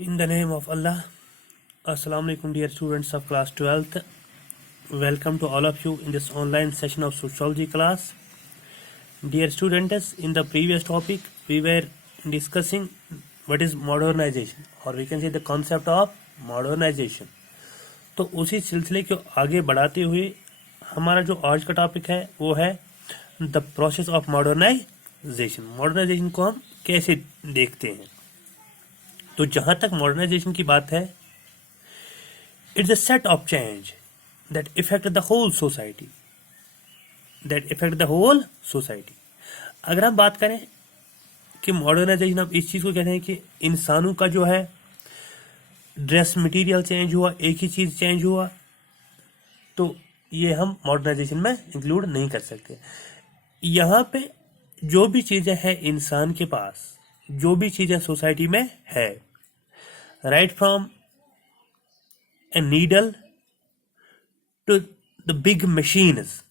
In the name of Allah, Assalamu alaikum dear students of class 12th. Welcome to all of you in this online session of sociology class. Dear students, in the previous topic we were discussing what is modernization or we can say the concept of modernization. तो उसी सिलसिले को आगे बढ़ाते हुए हमारा जो आज का टॉपिक है वो है the process of modernization. Modernization को हम कैसे देखते हैं. तो जहां तक मॉडर्नाइजेशन की बात है, it's a set of change that effect the whole society. अगर हम बात करें कि मॉडर्नाइजेशन, हम इस चीज को कहते हैं कि इंसानों का जो है ड्रेस मटेरियल चेंज हुआ, एक ही चीज चेंज हुआ, तो ये हम मॉडर्नाइजेशन में इंक्लूड नहीं कर सकते. यहाँ पे जो भी चीजें हैं इंसान के पास, जो भी चीजें सोसाइटी में है, right from a needle to the big machines,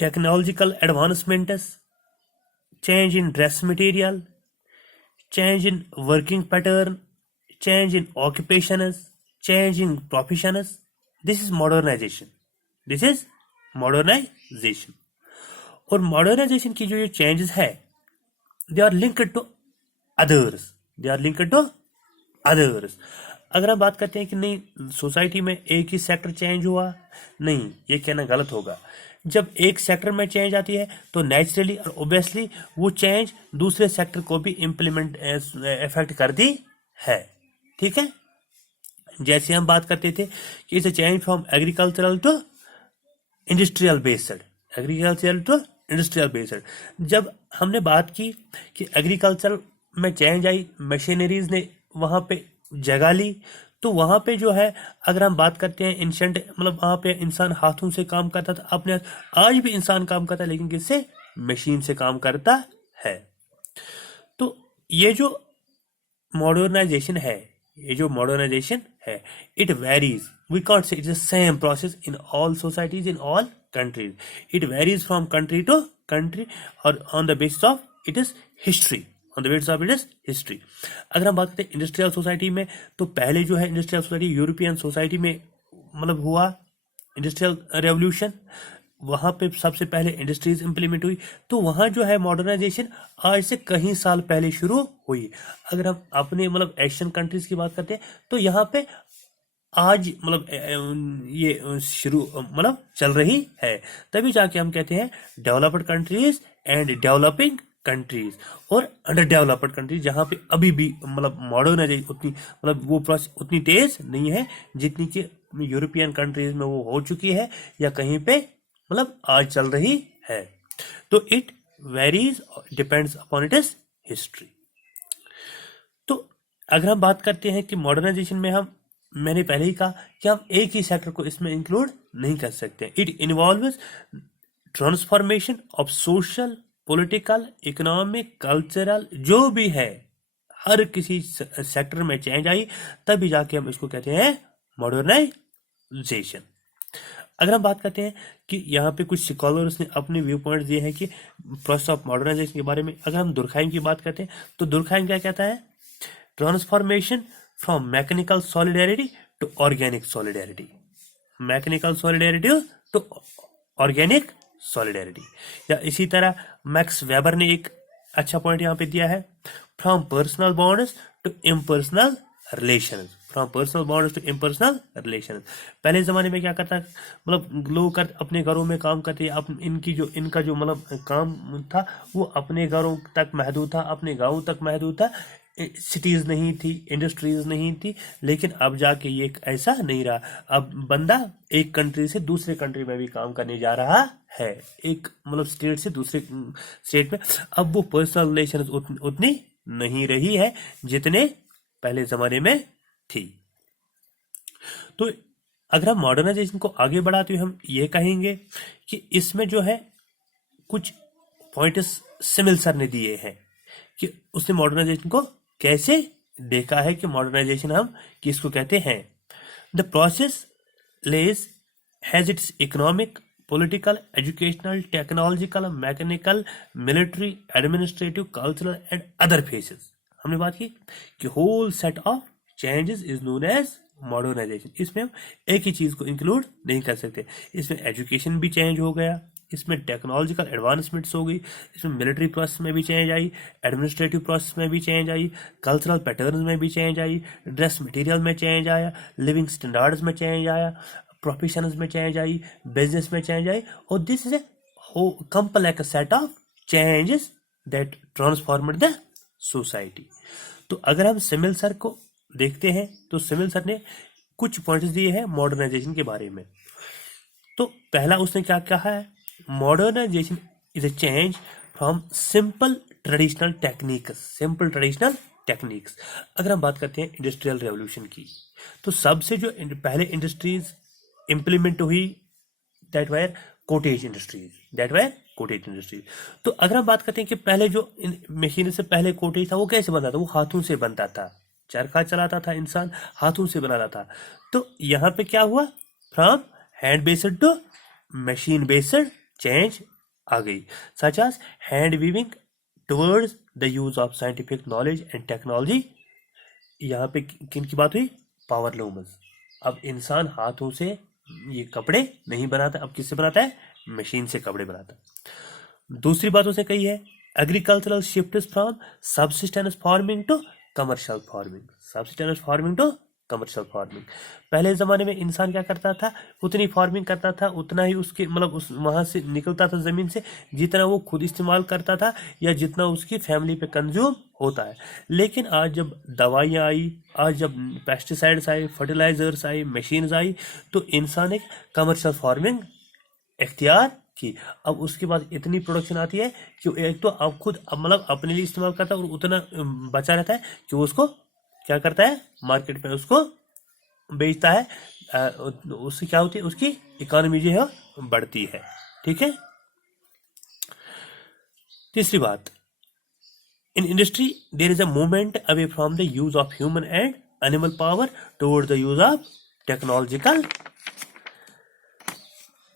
technological advancements, change in dress material, change in working pattern, change in occupations, change in professions. This is modernization. और modernization की जो ये changes है, they are linked to others. अगर हम बात करते हैं कि नहीं सोसाइटी में एक ही सेक्टर चेंज हुआ, नहीं, ये कहना गलत होगा. जब एक सेक्टर में चेंज आती है तो नेचुरली और ओबियसली वो चेंज दूसरे सेक्टर को भी इफेक्ट करती है. ठीक है. जैसे हम बात करते थे कि it's a change from agricultural to industrial based. जब हमने बात की कि एग्रीकल्चर में चेंज आई, मशीनरीज ने वहां पे जगह ली, तो वहां पे जो है अगर हम बात करते हैं एंशिएंट, मतलब वहां पे इंसान हाथों से काम करता था अपने, आज भी इंसान काम करता है लेकिन किससे? मशीन से काम करता है. तो ये जो मॉडर्नाइजेशन है, it varies. We can't say it's the same process in all societies, in all countries. It varies from country to country और on the basis of it is history. अगर हम बात करें इंडस्ट्रियल सोसाइटी में, तो पहले जो है इंडस्ट्रियल सोसाइटी यूरोपियन सोसाइटी में मतलब हुआ इंडस्ट्रियल रेवोल्यूशन, वहां पे सबसे पहले इंडस्ट्रीज इंप्लीमेंट हुई, तो वहां जो है मॉडर्नाइजेशन आज से कहीं साल पहले शुरू हुई. अगर हम अपने मतलब एशियन कंट्रीज की बात करते हैं तो यहाँ पे आज मतलब ये शुरू मतलब चल रही है. तभी जाके हम कहते हैं developed countries and developing countries और अंडर डेवलप्ड कंट्रीज, जहां पे अभी भी मतलब मॉडर्नाइजेशन उतनी मतलब वो प्रोसेस उतनी तेज नहीं है जितनी कि यूरोपियन कंट्रीज में वो हो चुकी है या कहीं पे मतलब आज चल रही है. तो it varies, depends upon it is history. तो अगर हम बात करते हैं कि मॉडर्नाइजेशन में मैंने पहले ही कहा कि हम एक ही सेक्टर को इसमें इंक्लूड नहीं कर सकते. It involves transformation of social, political, economic, cultural, जो भी है हर किसी सेक्टर में चेंज आई, तभी जाके हम इसको कहते हैं मॉडर्नाइजेशन. अगर हम बात करते हैं कि यहाँ पे कुछ स्कॉलर्स ने अपने व्यू पॉइंट दिए हैं कि प्रोसेस ऑफ मॉडर्नाइजेशन के बारे में. अगर हम दुर्खाइम की बात करते हैं तो दुर्खाइम क्या कहता है? Transformation from mechanical solidarity to organic solidarity. या इसी तरह मैक्स वेबर ने एक अच्छा पॉइंट यहाँ पे दिया है, from personal bonds to impersonal relations. पहले जमाने में क्या करता, मतलब लोग अपने घरों में काम करते, इनका जो मतलब काम था वो अपने घरों तक महदूद था, अपने गाँव तक महदूद था. सिटीज नहीं थी, इंडस्ट्रीज नहीं थी. लेकिन अब जाके ये ऐसा नहीं रहा. अब बंदा एक कंट्री से दूसरे कंट्री में भी काम करने जा रहा है, एक मतलब स्टेट से दूसरे स्टेट में. अब वो पर्सनल रिलेशन उतनी नहीं रही है जितने पहले जमाने में थी. तो अगर हम मॉडर्नाइजेशन को आगे बढ़ाते हुए हम ये कहेंगे कि इसमें जो है कुछ पॉइंट्स सिमिल सर ने दिए हैं कि उसने मॉडर्नाइजेशन को कैसे देखा है, कि मॉडर्नाइजेशन हम किसको कहते हैं. The process has its economic, political, educational, technological, mechanical, military, administrative, cultural and other phases. हमने बात की कि whole set of changes is known as modernization. इसमें हम एक ही चीज को इंक्लूड नहीं कर सकते, इसमें एजुकेशन भी चेंज हो गया, इसमें टेक्नोलॉजिकल एडवांसमेंट्स हो गई, इसमें मिलिट्री प्रोसेस में भी चेंज आई, एडमिनिस्ट्रेटिव प्रोसेस में भी चेंज आई, कल्चरल पैटर्न्स में भी चेंज आई, ड्रेस मटेरियल में चेंज आया, लिविंग स्टैंडर्ड्स में चेंज आया, प्रोफेशंस में चेंज आई, बिजनेस में चेंज आई, और this is a complex set of changes that transformed the society। तो अगर हम सिमिल सर को देखते हैं तो सिमिल सर ने कुछ पॉइंट्स दिए हैं मॉडर्नाइजेशन के बारे में। तो पहला उसने क्या कहा है, modernization is a change from simple traditional techniques. अगर हम बात करते हैं इंडस्ट्रियल रेवोल्यूशन की, तो सबसे जो पहले इंडस्ट्रीज इंप्लीमेंट हुई दैट वेर कोटेज इंडस्ट्रीज। तो अगर हम बात करते हैं कि पहले जो मशीन से पहले कोटेज था वो कैसे बनता था, वो हाथों से बनता था, चरखा चलाता था इंसान, हाथों से बनाता था। तो यहाँ पे क्या हुआ, from hand based to machine based change आ गई, such as hand weaving towards the use of scientific knowledge and technology. यहाँ पे किन की बात हुई, पावर लूम्स। अब इंसान हाथों से ये कपड़े नहीं बनाता, अब किससे बनाता है, मशीन से कपड़े बनाता है। दूसरी बात उसने कही है, agricultural shift from subsistence farming to commercial farming. पहले जमाने में इंसान क्या करता था, उतनी फार्मिंग करता था, उतना ही उसके मतलब उस वहां से निकलता था जमीन से जितना वो खुद इस्तेमाल करता था या जितना उसकी फैमिली पे कंज्यूम होता है। लेकिन आज जब दवाइयाँ आई, आज जब पेस्टिसाइड्स आए, फर्टिलाइजर्स आए, मशीन्स आई, तो इंसान एक कमर्शियल फार्मिंग इख्तियार की। अब उसके बाद इतनी प्रोडक्शन आती है कि एक तो आप खुद मतलब अपने लिए इस्तेमाल करता है और उतना बचा रहता है कि वो उसको क्या करता है, मार्केट में उसको बेचता है, उससे क्या होती है, उसकी इकोनॉमी जो है बढ़ती है। ठीक है। तीसरी बात, in industry there is a movement away from the use of human and animal power towards the use of technological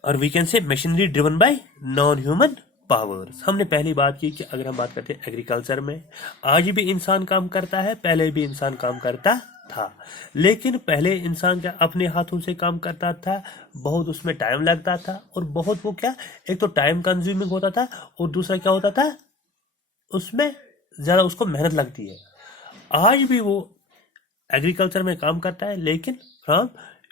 और we can say machinery driven by non human powers. हमने पहली बात की कि अगर हम बात करते हैं एग्रीकल्चर में, आज भी इंसान काम करता है, पहले भी इंसान काम करता था, लेकिन पहले इंसान क्या अपने हाथों से काम करता था, बहुत उसमें टाइम लगता था और बहुत वो क्या, एक तो टाइम कंज्यूमिंग होता था और दूसरा क्या होता था, उसमें ज़्यादा उसको मेहनत लगती है। आज भी वो एग्रीकल्चर में काम करता है, लेकिन from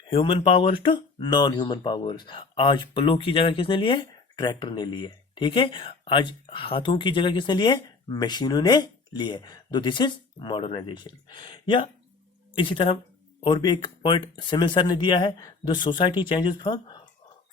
human powers to non human powers. आज प्लो की जगह किसने ली है, ट्रैक्टर ने ली है। ठीक है, आज हाथों की जगह किसने ली है, मशीनों ने ली है। तो दिस इज मॉडर्नाइजेशन। या इसी तरह और भी एक पॉइंट सिमिल सर ने दिया है, the society changes from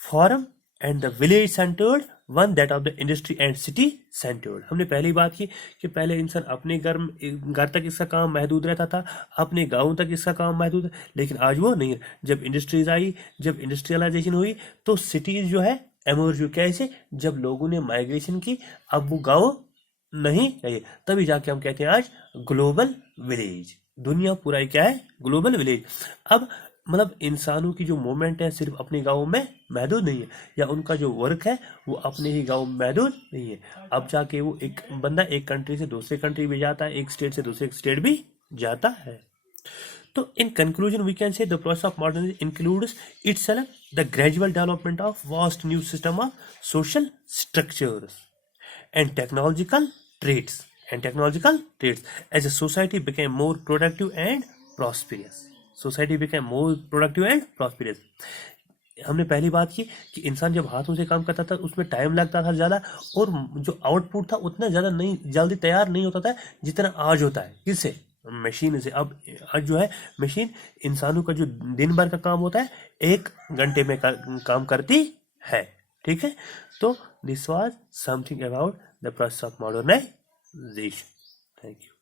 form and the village centred one that of the industry and city centred. हमने पहली बात की कि पहले इंसान अपने घर तक इसका काम महदूद रहता था, अपने गाँव तक इसका काम महदूद, लेकिन आज वो नहीं है। जब इंडस्ट्रीज आई, जब इंडस्ट्रियलाइजेशन हुई, तो सिटीज जो है एमर्ज हुई। कैसे, जब लोगों ने माइग्रेशन की, अब वो गाँव नहीं रहे, तभी जाके हम कहते हैं आज ग्लोबल विलेज। दुनिया पूरा क्या है, ग्लोबल विलेज। अब मतलब इंसानों की जो मूवमेंट है सिर्फ अपने गाँव में महदूद नहीं है, या उनका जो वर्क है वो अपने ही गाँव में महदूद नहीं है। अब जाके वो एक बंदा एक कंट्री से दूसरे कंट्री भी जाता है, एक स्टेट से दूसरे स्टेट भी जाता है। तो in conclusion we can say the process of modernization includes itself the gradual development of vast new system of social structures and technological traits as a society became more productive and prosperous। हमने पहली बात की कि इंसान जब हाथों से काम करता था उसमें टाइम लगता था ज़्यादा, और जो आउटपुट था उतना ज़्यादा नहीं जल्दी तैयार नहीं होता था जितना आज होता है। किससे, मशीन से। अब आज जो है मशीन इंसानों का जो दिन भर का काम होता है 1 घंटे में काम करती है। ठीक है, तो this was something about the process of modernization. Thank you.